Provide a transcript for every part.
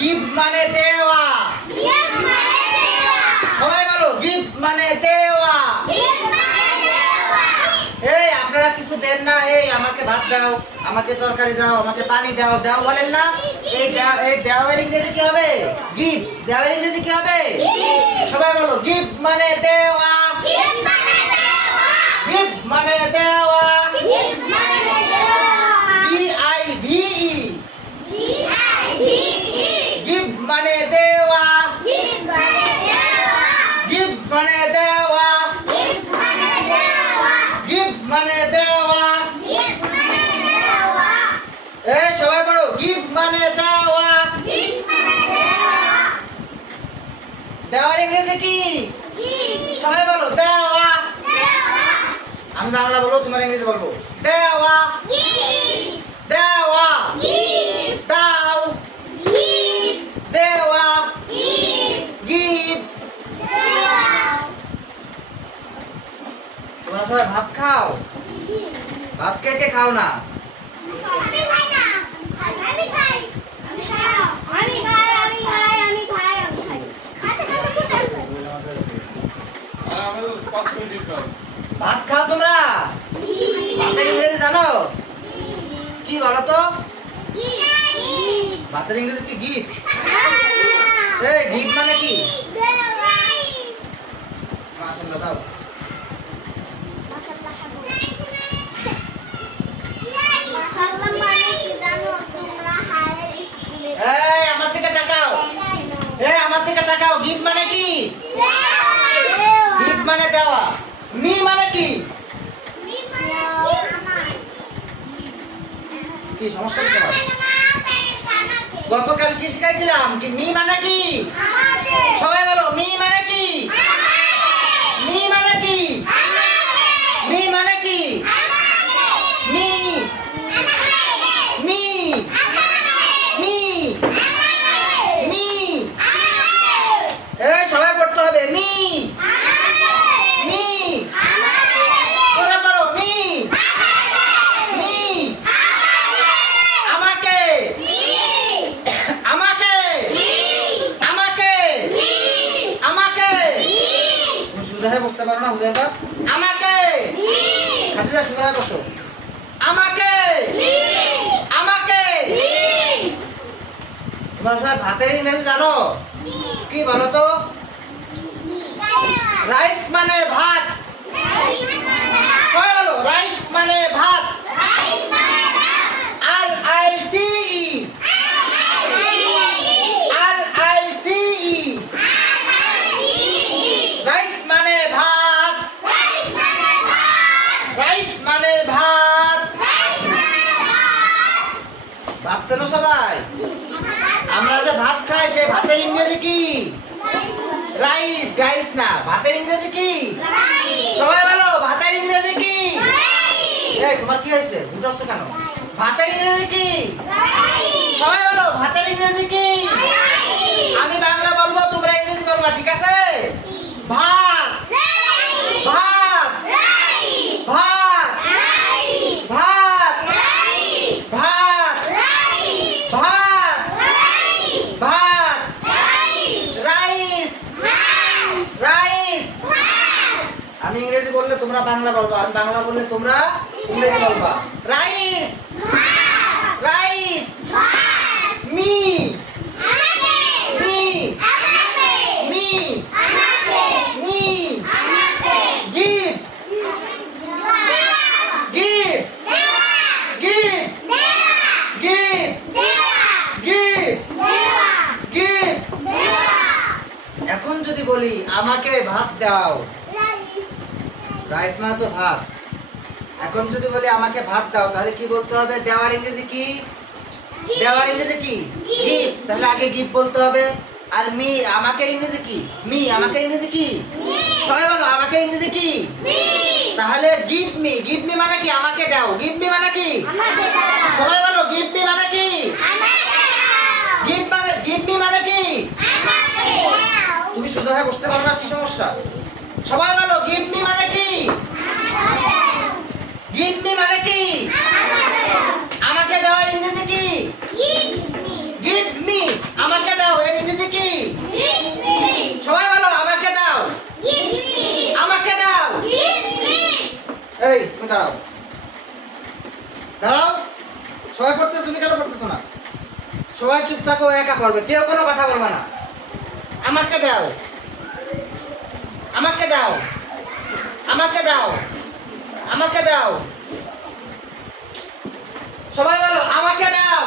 Give মানে দেওয়া। সবাই বলো গিভ মানে দেওয়া। এই আপনারা কিছু দেন না, এই আমাকে ভাত দাও, আমাকে তরকারি দাও, আমাকে পানি দাও, দাও বলেন না? এই দেওয়ার ইংরেজি কি হবে? গিভ। দেওয়ার ইংরেজি কি হবে? সবাই বলো গিভ মানে দেওয়া। গিভ মানে দেওয়া। GIVE। গিভ মানে দেওয়া। গিভ মানে দেওয়া। গিভ মানে দেওয়া। এই সবাই বলো গিভ মানে দেওয়া। দেওয়ার ইংরেজি কি? সবাই বলো দেওয়া। আমি বাংলা বলবো, তোমার ইংরেজি বলবো। দেওয়া। দেওয়া। দাও। দেওয়া। গিভ। তোমরা সবাই ভাত খাও? ভাত কে কে খাও না? ভাত খাও তোমরা? ভাতের ইংরেজি জানো কি বলো তো? ভাতের ইংরেজি কি? গিভ। এই গিভ মানে কি? মাশাআল্লাহ দাও। এই আমার দিকে তাকাও। এই আমার দিকে তাকাও। গিভ মানে কি? গিভ মানে দেওয়া। মি মানে কি? কি সমস্যা কি তোমার? গতকাল কি শিখাইছিলাম? কি মি মানে কি? সবাই বলো মি মানে কি? মি মানে কি? মি মানে কি? Me me me me. এই সবাই পড়তে হবে মি মি। তোমরা পড়ো মি মি। আমাকে আমাকে আমাকে আমাকে। তুমি সুজায় বসতে পারো না? হুজাইফা আমাকে। খাদিজা সুজায় বসো। আমাকে আমাকে। তোমরা সবাই ভাতের ইংরেজি জানো কি বলো তো? রাইস মানে ভাত। সবাই বলো রাইস মানে ভাত। RICE। RICE। রাইস মানে ভাত। রাইস মানে ভাত। ভাত চেনো সবাই? আমরা যে ভাত খাই সেই ভাতের ইংরেজি কি? রাইস। গাইস না, ভাতের ইংরেজি কি? সবাই বলো ভাতের ইংরেজি কি? এই তোমার কি হয়েছে? বুঝছো কেন? ভাতের ইংরেজি কি? সবাই বলো ভাতের ইংরেজি কি? আমি বাংলা বলবো, তোমরা ইংরেজি বলবা, ঠিক আছে? ভাত ভাত ভাত ভাত ভাত ভাত ভাত। Rice rice. আমি ইংরেজি বললে তোমরা বাংলা বলবা, আমি বাংলা বললে তোমরা ইংরেজি বলবা। Rice rice. Me me me me. Give give give give give give. এখন যদি বলি আমাকে ভাত দাও, রাইস মানে তো ভাত। এখন যদি বলি আমাকে ভাত দাও, তাহলে কি বলতে হবে? দেওয়ার ইংরেজি কি? দেওয়ার ইংরেজি কি? গিভ। তাহলে আগে গিভ বলতে হবে। আর মি আমাকে ইংরেজি কি? মি আমাকে ইংরেজি কি? সবাই বলো আমাকে ইংরেজি কি? তাহলে গিভ মি। গিভ মি মানে কি? আমাকে দাও। গিভ মি মানে কি? সবাই বলো গিভ মি মানে কি? গিভ মি মানে কি? তুমি সোজা হয়ে বসতে পারো না? কি সমস্যা? সবাই বলো গিভ মি মানে কি? গিভ মি মানে কি? আমাকে দেওয়ার ইংরেজি কি? Give me. আমাকে সবাই চুপ থাকো, একা পড়বে, কেউ কোনো কথা বলবে না। আমাকে দাও, আমাকে দাও, আমাকে দাও, আমাকে দাও। সবাই বলো আমাকে দাও,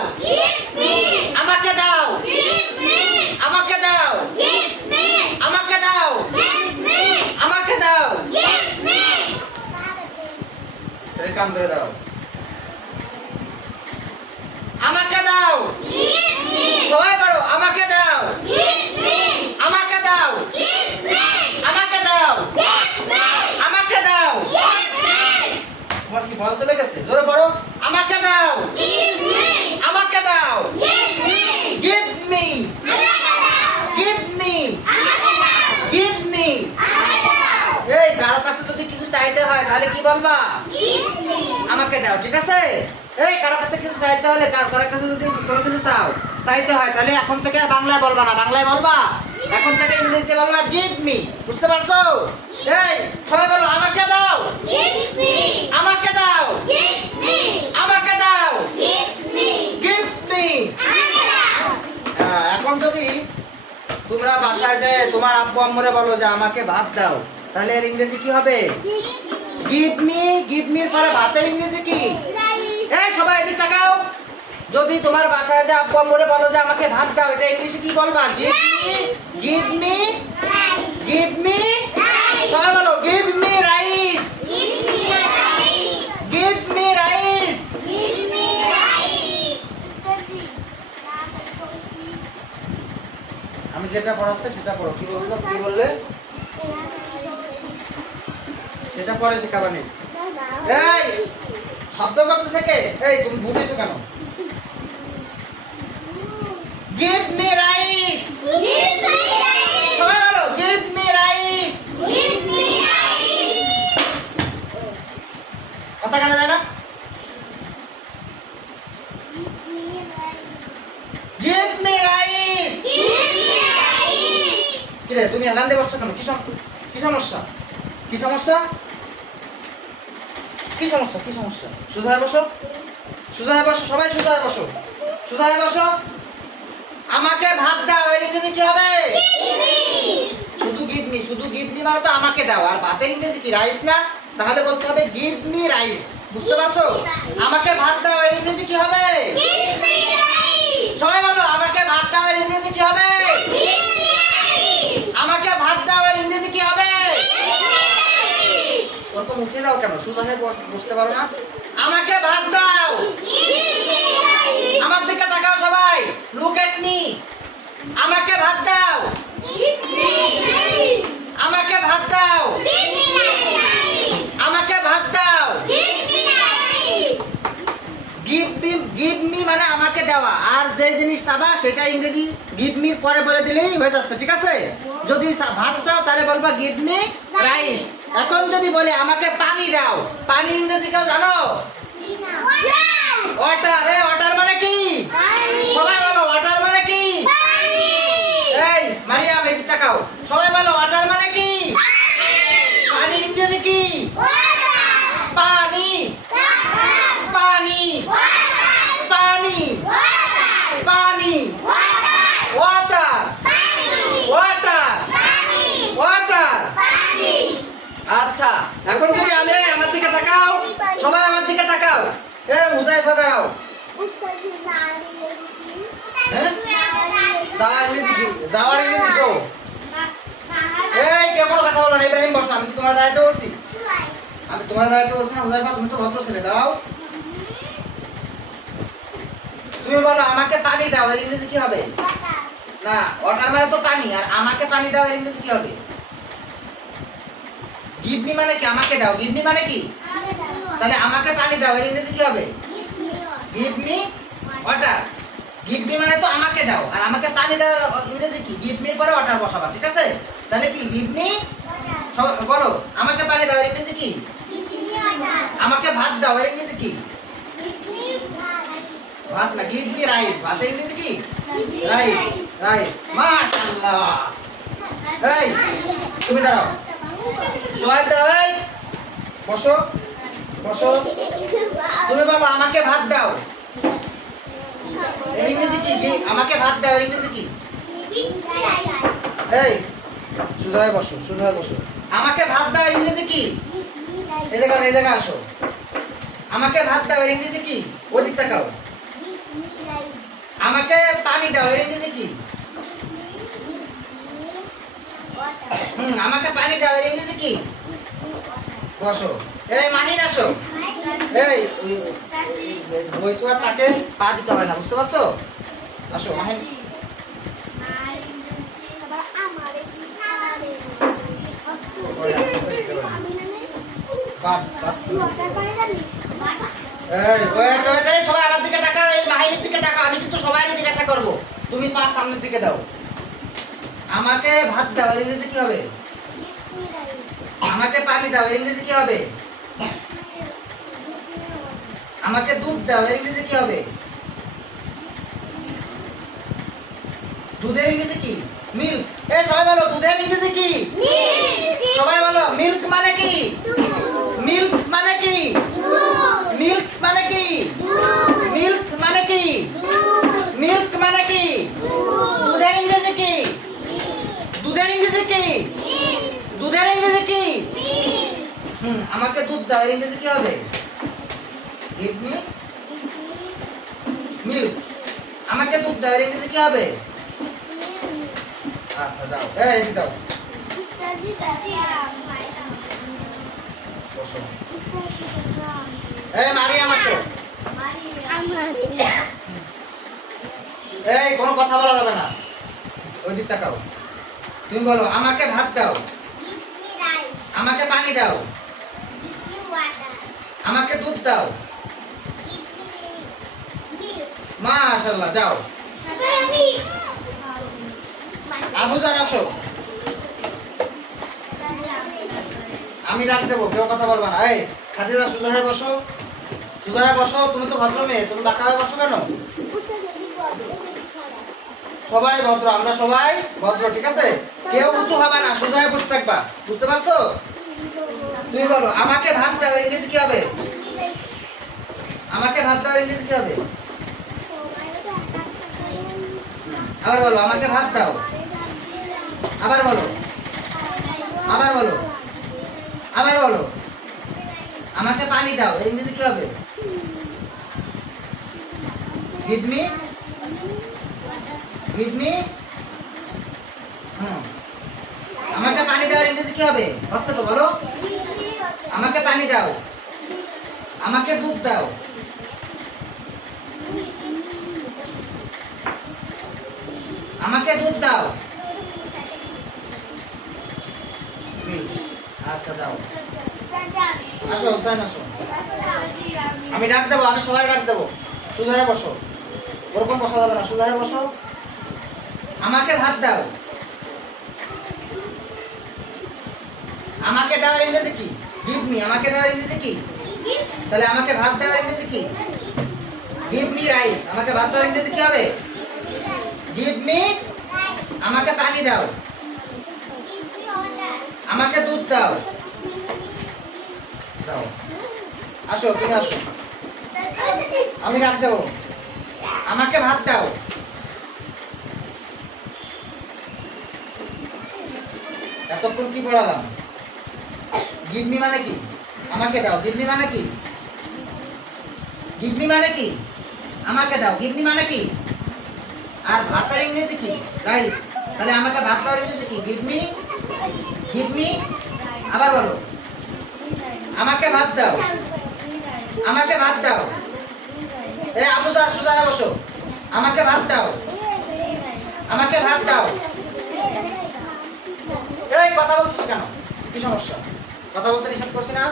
আমাকে দাও, আমাকে দাও, আমাকে দাও, আমাকে দাও। কান ধরে দাও। আমাকে দাও, সবাই বলো আমাকে দাও, আমাকে দাও, আমাকে দাও, আমাকে দাও। তোমার কি বল চলে গেছে? জোরে পড়ো। আমাকে দাও, আমাকে দাও। Give me, give me, give me. এই কারো কাছে যদি কিছু চাইতে হয় তাহলে কি বলবা? আমাকে দাও, ঠিক আছে? এই কারো কাছে কিছু চাইতে হলে, কারো কাছে যদি কোনো কিছু চাইতে হয় তাহলে এখন থেকে আর বাংলায় বলবা না, বাংলায় বলবা। এখন থেকে ইংরেজিতে বলবা গিভ মি। বুঝতে পারছো? এই সবাই বলো আমাকে দাও, আমাকে দাও, আমাকে দাও, গিভ মি। এখন যদি তোমরা বাসায় যায় তোমার আব্বু আম্মুরে বলো যে আমাকে ভাত দাও, তাহলে এর ইংরেজি কি হবে? Give me. গিভ মির পরে ভাতের ইংরেজি কি? এই সবাই এদিকে তাকাও। যদি তোমার বাসায় যায় আব্বু আম্মুরে বলো যে আমাকে ভাত দাও, এটা ইংলিশে কি বলবা? Give me, give me, give me. সবাই বলো give me rice, give me rice. আমি যেটা পড়াচ্ছি সেটা পড়ো। কি বললো, কি বললে? সেটা পরে শেখাবানি। এই শব্দ করতেছে কে? এই তুমি বুঝেছো কেন? গিভ মি রাইস, সবাই বলো গিভ মি রাইস। কথা কেন যায় না? Give me rice. কি রে তুমি হেলান দিয়ে বসছো কেন? কি সমস্যা? কি সমস্যা? কি সমস্যা? কি সমস্যা? সোজা হয়ে বসো, সোজা হয়ে বসো, সবাই সোজা হয়ে বসো, সোজা হয়ে বসো। আমাকে ভাত দাও, এর ইংরেজি কি হবে? শুধু গিভ মি। শুধু গিভ মি মানে তো আমাকে দাও। আর ভাতের ইংরেজি কি? রাইস না? তাহলে বলতে হবে গিভ মি রাইস। বুঝতে পারছো? আমাকে ভাত দাও, এর ইংরেজি কি হবে? সবাই বলো আমাকে ভাত দাও, এর ইংরেজি কি হবে? আমাকে ভাত দাও, এর ইংরেজি কি হবে? ওরকম উঠে যাও কেন? সোজা হয়ে বসতে পারো না? আমাকে ভাত দাও। আমার দিকে তাকাও সবাই, লুক এট মি। আমাকে ভাত দাও, আমাকে ভাত দাও, আমাকে ভাত দাও। গিভ মি মানে আমাকে দেওয়া। আর যে জিনিস চাবা সেটা ইংরেজি গিভ মির পরে পরে দিলেই হয়ে যাচ্ছে, ঠিক আছে? যদি ভাত চাও তাহলে বলবা গিভ মি রাইস। এখন যদি বলে আমাকে পানি দাও, পানি ইংরেজি কেউ জানো? ওয়াটার। এই ওয়াটার মানে কি? সবাই বলো ওয়াটার মানে কি? এই মারিয়াম এদিকে তাকাও, সবাই বলো ওয়াটার মানে কি? পানি ইংরেজি কি? পানি, পানি, পানি, পানি, ওয়াটার, ওয়াটার, ওয়াটার। আচ্ছা এখন যদি আমি আমার দিকে তাকাও, সবাই আমার দিকে তাকাও। এ মুজাইফা দাঁড়াও। যাওয়ার ইংরেজি কি? যাওয়ার ইংরেজি গো। এই কেমন কথা বলো না? ইব্রাহিম বসো। আমি কি তোমার দাঁড়াইতে বলছি? আমি তোমার দাঁড়াইতে বলছি না মুজাইফা? তুমি তো ভদ্র ছেলে, দাঁড়াও। তুমি বলো আমাকে পানি দাও, এর ইংরেজি কি হবে? না, ওয়াটার মানে তো পানি। আর আমাকে পানি দাও, এর ইংরেজি কি হবে? গিভ মি মানে কি? আমাকে দাও। গিভ মি মানে কি? তাহলে আমাকে পানি দাও, এর ইংরেজি কি হবে? Give me water. Give me মানে তো আমাকে দাও। আর আমাকে পানি দাও ইংরেজি কি? গিভ মির পরে ওয়াটার বসাবা, ঠিক আছে? তাহলে কি? Give me. বলো আমাকে পানি দাও, এর ইংরেজি কি? আমাকে ভাত দাও, এর ইংরেজি কি? ভাত না, গিভ মি রাইস। ভাতের ইংরেজি কি? Rice, rice. মাশাআল্লাহ। এই তুমি দাঁড়াও, সোহাগ দাঁড়াও। এই বসো, বসো। তুমি বলো আমাকে ভাত দাও। এর ইংরেজি কি? আমাকে ভাত দাও এর ইংরেজি কি? এই সোজা হয়ে বসো, সোজা হয়ে বসো। আমাকে ভাত দাও এর ইংরেজি কি? এই জায়গা আসো। আমাকে ভাত দাও এর ইংরেজি কি? ওই দিক তাকাও। আমাকে পানি দাও এর ইংরেজি কি? আমাকে পানি দাও এর ইংরেজি কি? বসো। এই মাহিন আসো। এই ওই তো আর তাকে পা দিতে হয় না, বুঝতে পারছো? আসো মাহিন। পরে আস্তে আস্তে শিখতে পারবে। বাদ বাদ। এই ওই সবাই আমার দিকে তাকাও, এই মাহিনের দিকে তাকাও। আমি কিন্তু সবাইকে জিজ্ঞাসা করব। তুমি পা সামনের দিকে দাও। আমাকে ভাত দাও এর ইংরেজি কি হবে? আমাকে পানি দাও এর ইংরেজি কি হবে? আমাকে দুধ দাও এর ইংরেজি কি হবে? দুধের ইংরেজি কি? মিল্ক। এই সবাই বলো দুধের ইংরেজি কি? সবাই বলো মিল্ক মানে কি? মিল্ক মানে কি? মিল্ক মানে কি? মিল্ক মানে কি? মিল্ক মানে কি? দুধের ইংরেজি কি? দুধের ইংরেজি কি? দুধের ইংরেজি কি? আমাকে দুধ দাও এর ইংরেজি কি হবে? Give me milk. আমাকে দুধ দাও এর ইংরেজি কি হবে? আচ্ছা যাও। এই দাও। বসো। এই মারিয়াম আসো। এই কোনো কথা বলা যাবে না, ওই দিক তাকাও। তুমি বলো আমাকে ভাত দাও। আমাকে পানি দাও। আমাকে দুধ দাও। মাশাআল্লাহ যাও। আবুজার আসো। আমি ডাক দেবো, কেউ কথা বলবা না। এই খাদিজা সোজা হয়ে বসো, সোজা হয়ে বসো। তুমি তো ভদ্র মেয়ে, তুমি বাঁকা হয়ে বসো কেন? সবাই ভদ্র, আমরা সবাই ভদ্র, ঠিক আছে? কেউ উঁচু হবে না, সোজা হয়ে বসে থাকবা, বুঝতে পারছো? তুমি বলো আমাকে ভাত দাও ইংরেজি কি হবে? আমাকে ভাত দাও ইংরেজি কি হবে? আবার বলো আমাকে ভাত দাও। আবার বলো, আবার বলো, আবার বলো আমাকে পানি দাও এর ইংরেজি কি হবে? Give me, give me. আমাকে পানি দাও এর ইংরেজি কি হবে? বুঝছো তো? বলো আমাকে পানি দাও। আমাকে দুধ দাও। আমাকে দুধ দাও। আচ্ছা যাও। আসো হুসাইন আসো। আমি ডাক দেবো, আমি সবাই ডাক দেবো। সোজা হয়ে বসো, ওরকম বসা যাবে না, সোজা হয়ে বসো। আমাকে ভাত দাও। আমাকে দেওয়ার ইংরেজি কি? Give me. আমাকে দেওয়ার ইংরেজি কি? তাহলে আমাকে ভাত দেওয়ার ইংরেজি কি? Give me rice. আমাকে ভাত দেওয়ার ইংরেজি কি হবে? Give me. আমাকে পানি দাও। আমাকে দুধ দাও। দাও। আসো তুমি আসো। আমি ডাক দেবো। আমাকে ভাত দাও। এতক্ষণ কি পড়ালাম? গিভ মি মানে কি? আমাকে দাও। গিভ মি মানে কি? গিভ মি মানে কি? আমাকে দাও। গিভ মি মানে কি? আর ভাতের ইংরেজি কি? রাইস। তাহলে আমাকে ভাত দাও ইংরেজি কি? Give me, give me. আবার বলো আমাকে ভাত দাও। আমাকে ভাত দাও। এই আবুজার সোজা হয়ে বসো। আমাকে ভাত দাও। আমাকে ভাত দাও। এই কথা বলছিস কেন? কি সমস্যা? কথা বলতে নিষেধ করছি না?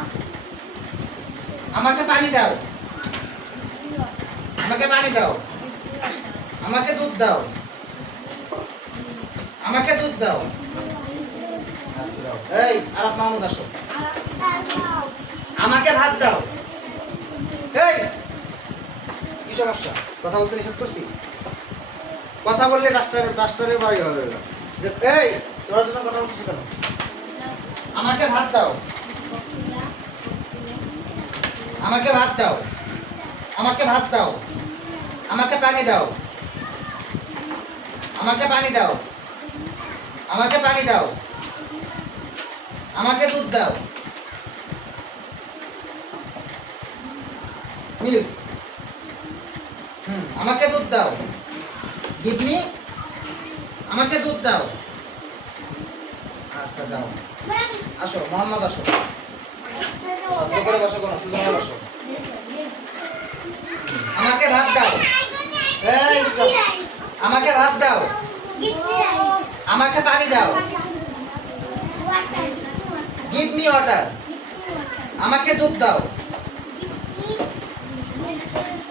আমাকে পানি দাও। আমাকে পানি দাও। আমাকে দুধ দাও। আমাকে দুধ দাও। আচ্ছা দাও। এই আরাফ মাহমুদ আসো। আমাকে ভাত দাও। এই কি সমস্যা? কথা বলতে নিষেধ করছি? কথা বললে ডাস্টারের বাড়ি হবে যে এই তোরা দুজন কথা বলছিস কেন? আমাকে ভাত দাও। আমাকে ভাত দাও। আমাকে ভাত দাও। আমাকে পানি দাও। আমাকে পানি দাও। আমাকে পানি দাও। আমাকে দুধ দাও। মিল্ক। আমাকে দুধ দাও। Give me. আমাকে দুধ দাও। আচ্ছা যাও। আসো মোহাম্মদ আসো। শব্দ করে বসো, কোনো সুযোগ হয়ে বসো। আমাকে ভাত দাও। এই stop। আমাকে ভাত দাও। আমাকে পানি দাও। Give me water. আমাকে দুধ দাও।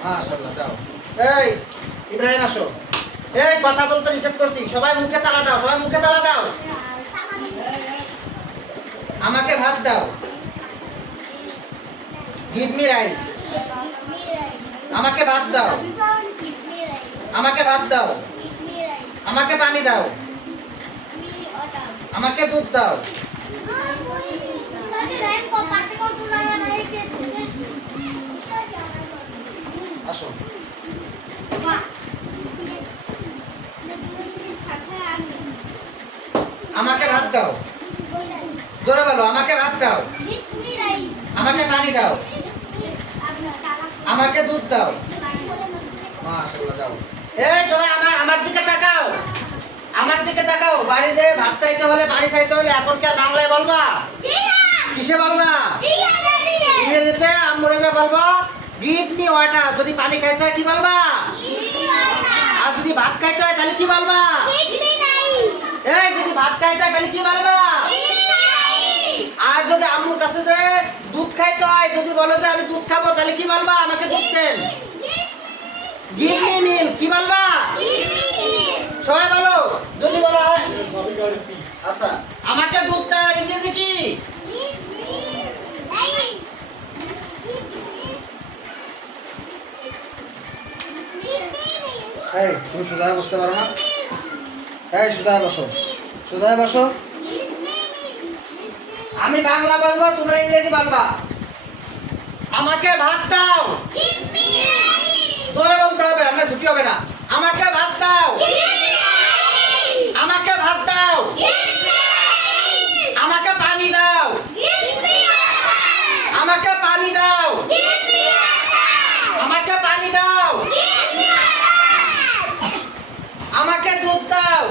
মাশাআল্লাহ যাও। এই ইব্রাহিম আসো। এই কথা বলতে নিষেধ করছি, সবাই মুখে তালা দাও, সবাই মুখে তালা দাও। আমাকে ভাত দাও। Give me rice. আমাকে ভাত দাও। আমাকে ভাত দাও। আমাকে পানি দাও। আমাকে দুধ দাও। আসো। আমাকে ভাত দাও। জোরে বলো, আমাকে ভাত দাও। আমাকে পানি দাও। আমাকে দুধ দাও। মাশাআল্লাহ যাও। এই সবাই আমার দিকে তাকাও। আমার দিকে তাকাও। বাড়ি যেয়ে ভাত চাইতে হলে, বাড়ি চাইতে হলে এখন কি আর বাংলায় বলবা? কিসে বলবা? ইংরেজিতে আম্মুরে যে বলবো গিভ মি ওয়াটার। যদি পানি খাইতে হয় কি বলবা? আর যদি ভাত খাইতে হয় তাহলে কি বলবা? এই যদি ভাত খাইতে হয় তাহলে কি বলবা? আর যদি আম্মুর কাছে যে দুধ খাইতে হয়, যদি বলো যে আমি দুধ খাবো তাহলে কি বলবা? আমাকে দুধ দেন। Give me milk. কি বলবা? সবাই বলো। যদি বলা হয় আচ্ছা আমাকে দুধ দাও ইংরেজি কি? এই তুমি সোজা বসতে পারো না? এই সোজা বসো, সোজা বসো। আমি বাংলা বলবো, তোমরা ইংরেজি বলবা। আমাকে ভাত দাও। জোরে বলতে হবে, আমরা ছুটি হবে না। আমাকে ভাত দাও। আমাকে ভাত দাও। আমাকে পানি দাও। আমাকে পানি দাও। আমাকে পানি দাও। আমাকে দুধ দাও।